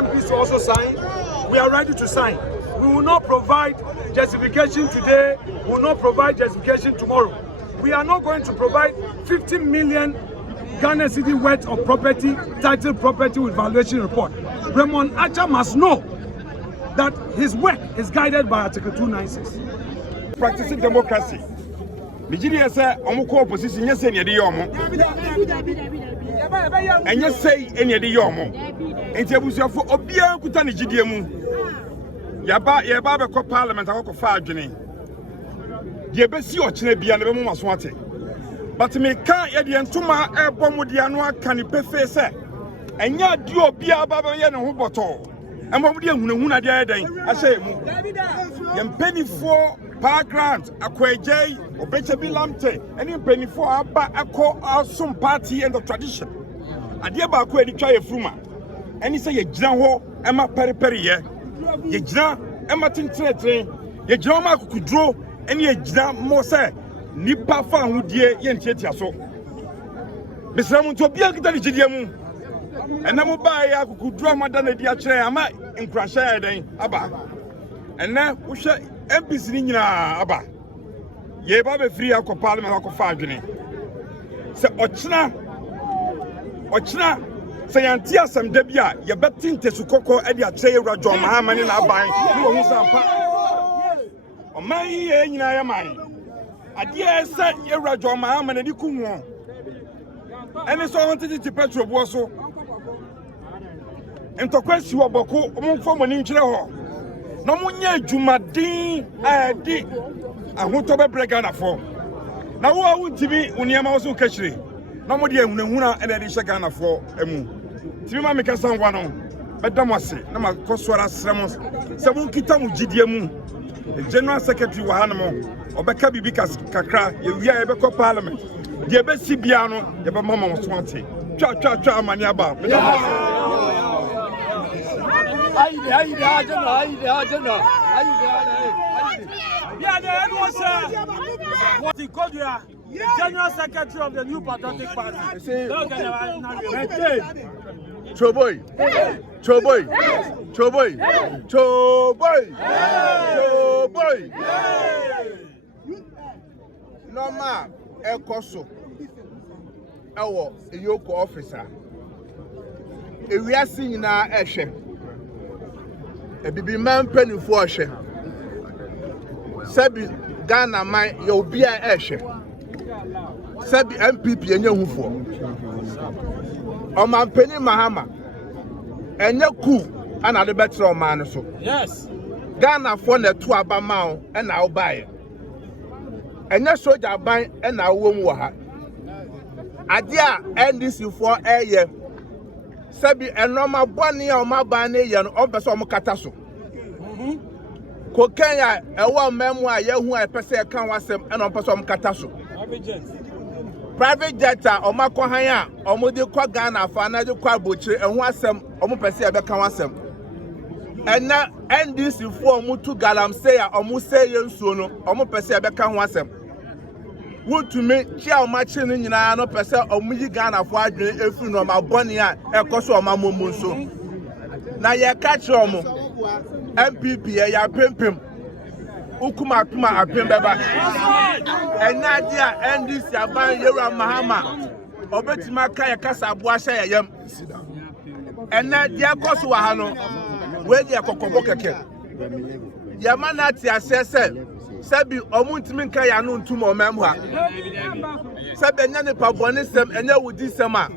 MPs to also sign. We are ready to sign. We will not provide justification today. We will not provide justification tomorrow. We are not going to provide 50 million Ghana City worth of property, title property with valuation report. Raymond Acha must know that his work is guided by Article 296. Practicing democracy. Nigeria say omuko opposition yes any dey yomo. Enye say any dey yomo. Enti abusuafo obia nkuta Nigeria mu. Yaba be ko parliament akoko fa adwene. De be si ochene bia ne be mo maso ate. But me kan ye de ntuma ebo mu de anu aka ni pefe say enya di obia ba be ye ne ho boto. Emo mu de ehunahuna de adan ahye mu. Ye mpenifo background akwejei obechebi lamte any penifo aba akọ awesome party and the tradition ade ba akọ edi twa ye fruma any say ye gina ho ema periperi ye gina ema tintre ye gina ma akukudro any ye gina mo say nipa fa ahudie ye ntiatia so besram nto bia kita ni gidie mu enamo ba ye akukudro amada na di a kire ama nkrahya ya den aba enne wo hwe MPs ni nyina aba ye ba be free akọ parliament akọ fa adwene se ochina se yanti asem da bia ye betinte su kokọ e de a kire Ewura John Mahama ni na aban ni wo hu sampa o man ye nyina ya man ade e se Ewura John Mahama na di kunwo ene so won titi petrol bo so entokwasi oboko omfo mo ni nkire ho no munye adwumadin adi ahoto be brega fo na wo awuntimi uniama wo so kachire no mo de ehunahuna ene de hye Ghana fo emu timi ma meka sanwa no bedamose na makosora srem se mun kita mu gidie mu general secretary wa hanamo obeka bibi kakra ye wia ye be ko parliament de be si bia no ye be mama wo so ante twa amani aba bedamose What he called you the General Secretary of the New Patriotic Party. Choboy. Normal ekoso ewo eyoko officer. Ewiase nyina ehwe. Ebibi man penifo ohwe. Sabi Ghana man ye obi a ehwe. Sabi NPP enye hufo. Oman peni Mahama. Enye ku ana de betre oman so. Yes. Ghana for na tu abama o na obaye. Enye soja ban na wo mu ha. Ade a NDC for eye. Sabi enoma boni a o maban na ye no obeso o mkata so. C0caine ya ewo memu a yehu a pese kan wasem ena o pese o mkata so. Private jet a o makohan a o modi kwa Ghana fa na de kwa bochire ehu asem o mo pese e be kan wasem. Ena NDC for mutu galamsey a o mo say yensuo no o mo pese e be kan wasem. Wontumi chia o ma chi no nyina no pese o mo yi Ghana fo adwene efi no ma boni a ekoso o ma momu nso. Na ye ka chi o mo NPP ya pempem ukuma tuma apem beba ena dia NDC aban Ewura Mahama obetima ka ya kasa abo ahye yayam ena dia koso wa ha no we dia kokobo keke yama na ti asese sabi omuntimi nka ya no ntuma omam ha sabi enya ne pabone sem enya wudi sem a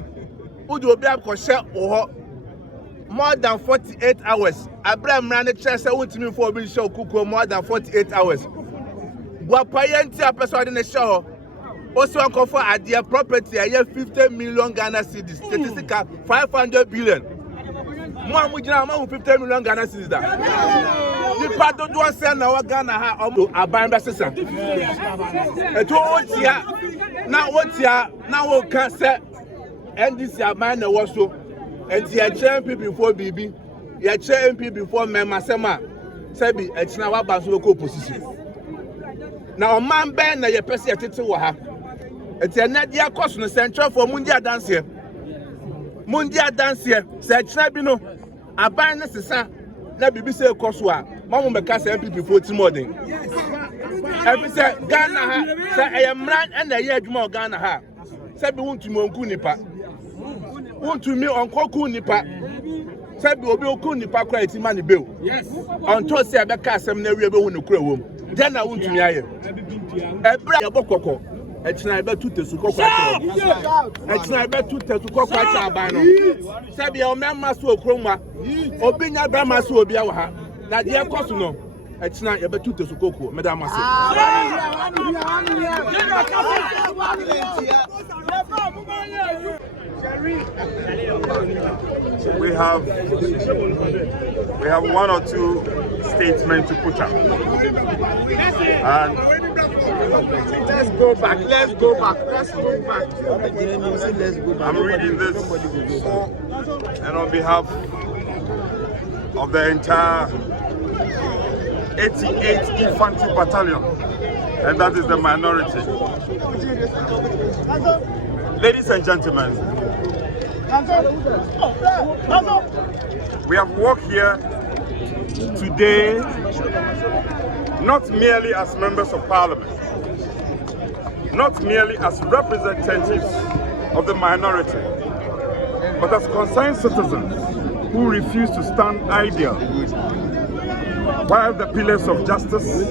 udi obi akọhye wo more than 48 hours. Abraham ran the chest. I want to for being show kuku more than 48 hours. Guapayanti a person in the show. Also, uncle for a dear property. I have 50 million Ghana cedis. Statistical 500 billion. More mujina 50 million Ghana cedis. The part don't want to send our Ghana ha a buying system. And to what here now? What here now? We can say NDC a man also. And the NPP before BB, the NPP before Masema, Sabi, it's now about local position. Now, man, Ben, na your person at Waha. It's a net year cost in the central for Mundia dance here. Mundia dance here, said Snabino, aban ne sesa na bibi se ekoso a mamu meka se NPP 40 modern every say Ghana ha say ayemran na ye adwuma Ghana ha say bi Wontumi onku nipa Wontumi onkoku nipa say bi obi oku nipa kra etima ne bew onto say abeka asem na wiye be hu ne kra wom then na Wontumi aye ebra ye bokoko etina ebe tutesu kokwa etina ebe tutesu kokwa cha aban no say bi o memma so okromwa obi nya ba ma so obi awa ha na de ekoso no etina ebe tutesu kokwa medam ase we have one or two statements to put up. And let's go back. I'm reading this for and on behalf of the entire 88th Infantry Battalion, and that is the minority. Ladies and gentlemen, we have walked here today not merely as members of parliament, not merely as representatives of the minority, but as concerned citizens who refuse to stand idle while the pillars of justice,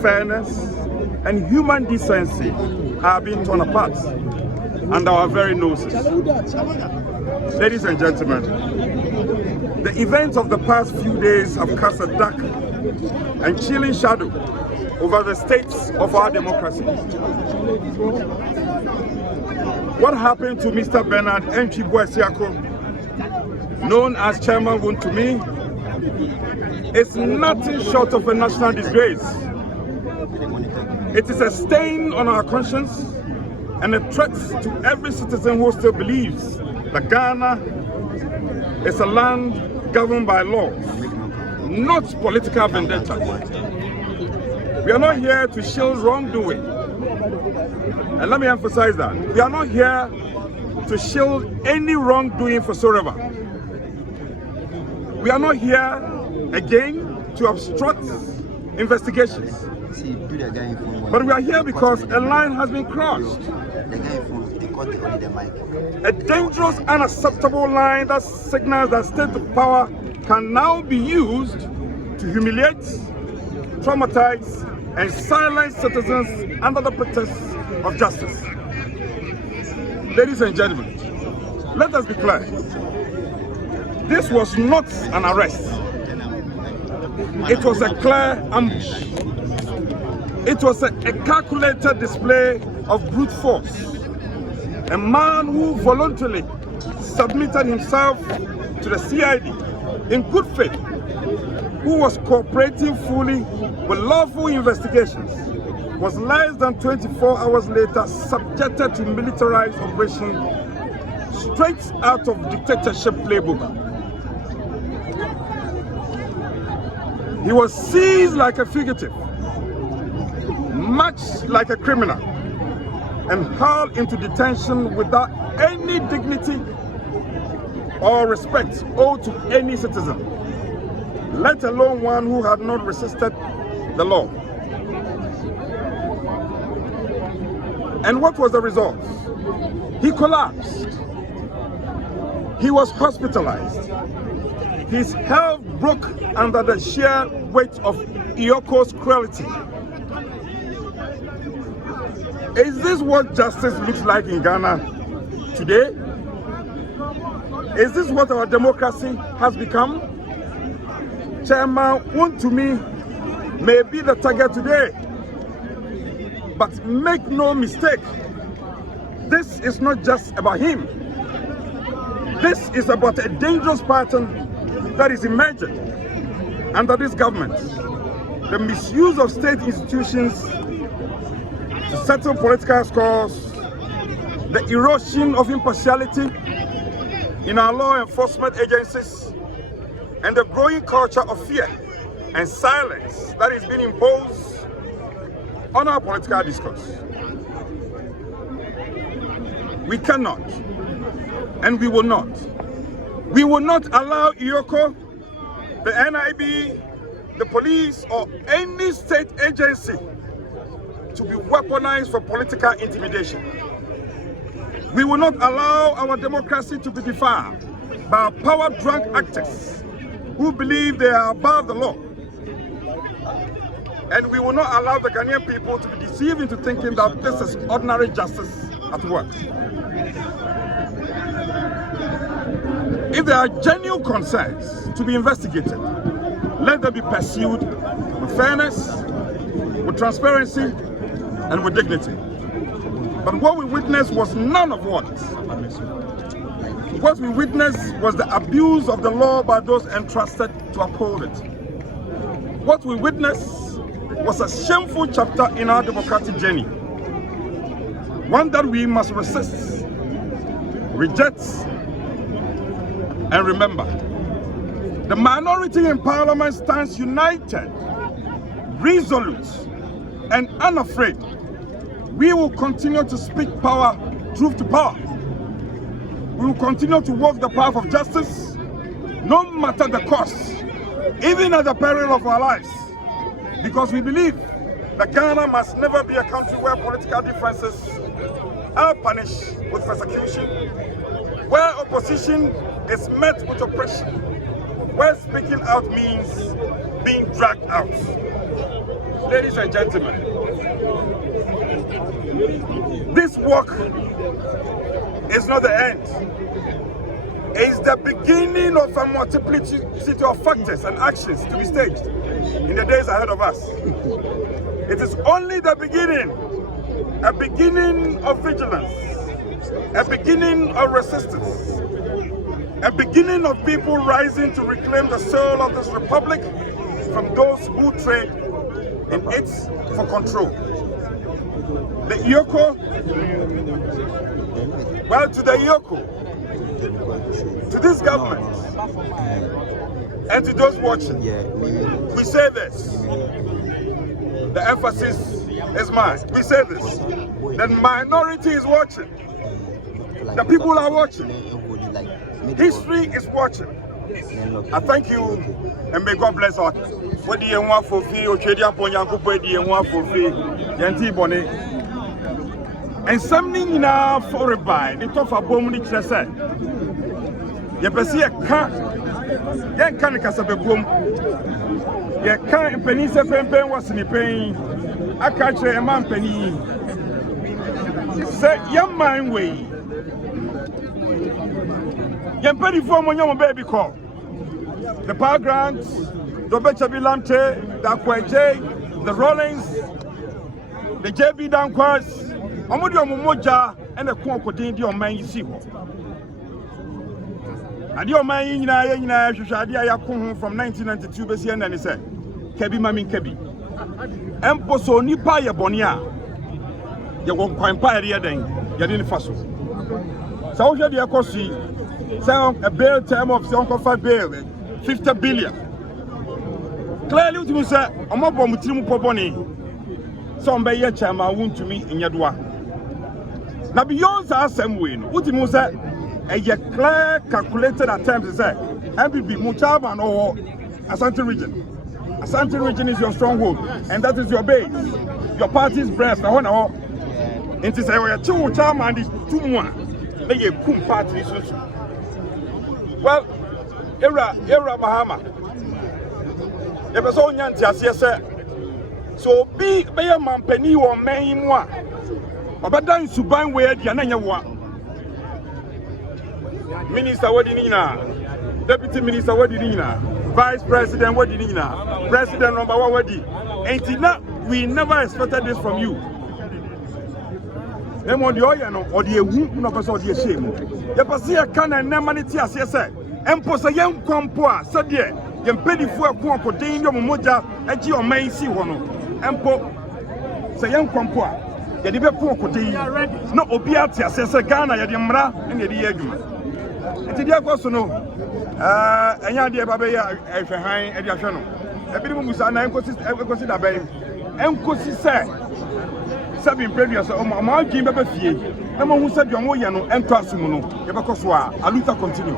fairness, and human decency are being torn apart under our very noses. Ladies and gentlemen, the events of the past few days have cast a dark and chilling shadow over the states of our democracy. What happened to Mr. Bernard Ntwibwesiako, known as Chairman Wontumi, is nothing short of a national disgrace. It is a stain on our conscience and a threat to every citizen who still believes that Ghana is a land governed by laws, not political vendetta. We are not here to shield wrongdoing. And let me emphasize that. We are not here to shield any wrongdoing whatsoever. We are not here again to obstruct investigations. But we are here because a line has been crossed. A dangerous, unacceptable line that signals that state power can now be used to humiliate, traumatize, and silence citizens under the pretext of justice. Ladies and gentlemen, let us be clear. This was not an arrest. It was a clear ambush. It was a calculated display of brute force. A man who voluntarily submitted himself to the CID in good faith, who was cooperating fully with lawful investigations, was less than 24 hours later subjected to militarized operation straight out of dictatorship playbook. He was seized like a fugitive, much like a criminal, and hauled into detention without any dignity or respect owed to any citizen, let alone one who had not resisted the law. And what was the result? He collapsed. He was hospitalized. His health broke under the sheer weight of Ioko's cruelty. Is this what justice looks like in Ghana today? Is this what our democracy has become? Chairman Wontumi may be the target today, but make no mistake, this is not just about him. This is about a dangerous pattern that is emerging under this government. The misuse of state institutions to settle political scores, the erosion of impartiality in our law enforcement agencies, and the growing culture of fear and silence that is being imposed on our political discourse. We cannot, and we will not, We will not allow C0caine, the NIB, the police, or any state agency to be weaponized for political intimidation. We will not allow our democracy to be defiled by power-drunk actors who believe they are above the law. And we will not allow the Ghanaian people to be deceived into thinking that this is ordinary justice at work. If there are genuine concerns to be investigated, let them be pursued with fairness, with transparency, and with dignity. But what we witnessed was none of what. What we witnessed was the abuse of the law by those entrusted to uphold it. What we witnessed was a shameful chapter in our democratic journey, one that we must resist, reject, and remember. The minority in Parliament stands united, resolute, and unafraid. We will continue to speak power, truth to power. We will continue to walk the path of justice, no matter the cost, even at the peril of our lives. Because we believe that Ghana must never be a country where political differences are punished with persecution, where opposition is met with oppression, where speaking out means being dragged out. Ladies and gentlemen, this work is not the end. It's the beginning of a multiplicity of factors and actions to be staged in the days ahead of us. It is only the beginning, a beginning of vigilance, a beginning of resistance, a beginning of people rising to reclaim the soul of this republic from those who trade in it for control. The C0caine, well, to the C0caine, to this government, and to those watching, we say this. The emphasis is mine. We say this. The minority is watching. The people are watching. History is watching. I thank you, and may God bless us. What do you want for fee? Or trade upon Yanko? What do you want for fee? Yanti Bonnet. And something in our for a buy, the top of bomb, which I said. You can see a car. You can't cast a boom. You can't penny seven was in the pain. I catch a man penny. Say, young man, way. You penny for my young baby call. The power grants, the Bechabilante, the Akwaje, the Rollins, the JB Dankwas, Amudio Momoja, and the Kwokodi, your man, you see. And your man in Shadia from 1992, Bessian, and he said, Kebi Mamin Kebi. Emposo Nipa ya Bonia. You won't quite pay the other, you didn't faso. So, you have a bail term of C0caine bail, 50 billion. Clearly, you say, I'm not going to Poboni. Some by your chairman Wontumi in Yadwa. Now, beyond the same way, what you say, a clear calculated attempt to say, NPP, Muchaban or Asante region. Asante region is your stronghold, and that is your base, your party's breast. I want to and to say, well, two chairman is 2-1. They a kum party. Well, era Mahama. The person Yantia said, so be a man penny or main one. But then Suban where the Ananya one. Minister Wadinina, Deputy Minister Wadinina, Vice President Wadinina, President number 1 Wadi. And we never expected this from you. Them on the oil or the wound no person the shame. The Pasia can and Namanity as yes, and Posa young Compoa, said ye, Yam Penny for a Quanco, Daniel Moja, and your main sea one. And Po say young Compoa, the Dibba Quanco, no Obiatia, says a Ghana, Yamra, and the Yagman. And today, also no, and Yadia Babaya, Hine, and Yashano. A bit of Musana, and consider by him. And Cosi said, Sabin previous, my Jim Baby, and who said Yamoyano and Trasumuno, Ebacoswa, Aluta continue.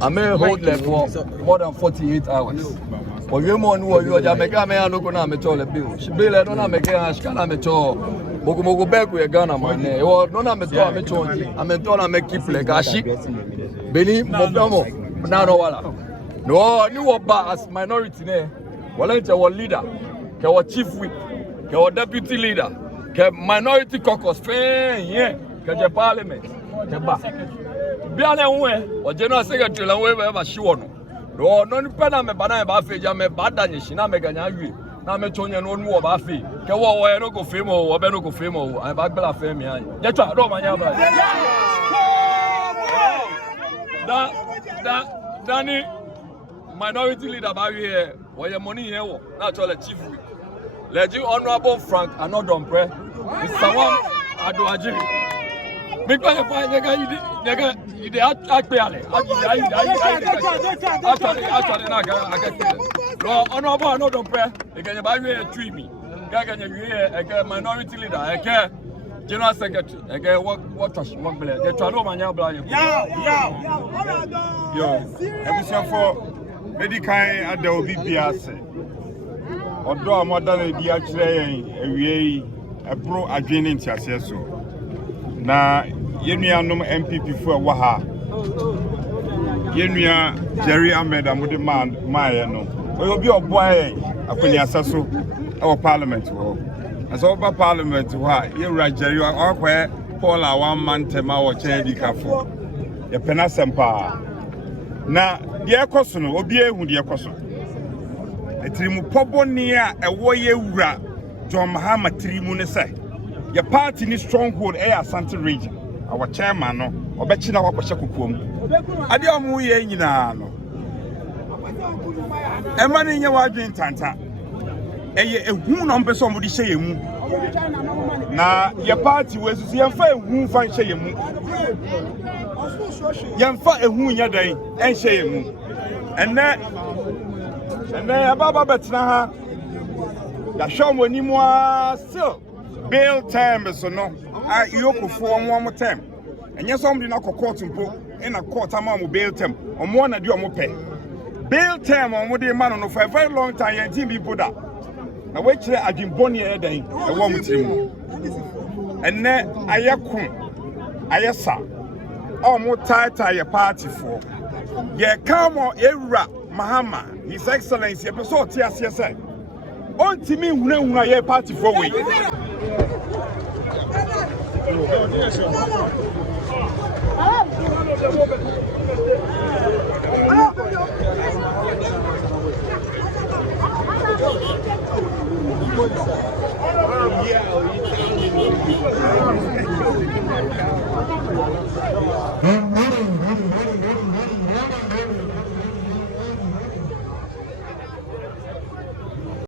I may hold left for more than 48 hours. But you know, you are Jamaica, may I look on a toilet bill. She bill, I don't have a gas, can I met all. Mogo back with a gun on my name, or don't have a toilet. I'm a toilet, make keep like a sheep. Benny Mogomo, Nano. No, you are as minority there. Well, it's our leader, our chief whip, our deputy leader, minority caucus, yeah, the parliament. Biane unwe o general secretary la we ba shiwo no no ni pe na me bana ba fe ja me bada nyi na me ganya wi na me tonye no nu o ba fe ke wo no go fe mo wo be no go fe mo ai ba gbela fe mi an je twa do ma nya ba Dani minority leader ba wi here wo ye money here wo na to le chief week leji honorable Frank Anodom Prez is someone ado ajiri. Because if I get you the actually, no, honorable, no, don't pray. You can buy me a tree me. Again, minority leader, again, general secretary, again, what trust, what blame. They try to manage blind. Yo, ebusia for C0caine at the OBPS. Although I'm more than a dear train, a pro adjoining so. Na yenuanom NPP for waha yenua Jerry Ahmed amode man maye no obi oboa akwani asaso e parliament ho aso oba parliament ho a yewura Jerry akwa Paul a one man tema wo chen di kafo ye pena sempa na de ekoso no obi ehu de ekoso etirimu poboni a ewo yewura John Mahama tirimu ne sai your party ni stronghold Asante region. Our chairman no obechina wa kwashe kukuom. Ade omu ye nyina no. Ema ni nya wadwen tanta. Eye ehu no mpeso mo di hye yemu. Na your party we susu yemfa ehu fa hye yemu. Yemfa ehu nya dan en hye yemu. Enne ababa betena ha. Ya shomo ni mo still bail term so no yoko for one more term and yes somebody na court mpo in a court am bail term omo na di omo pe bail term omo dey man no for a very long time and team people that na we kire adwinboni e dan e wo mutirim enne ayekun ayesa omo title ye party for ye come on Ewura Mahama His Excellency episode ti asese on timi hunahuna ye party for we Yeah.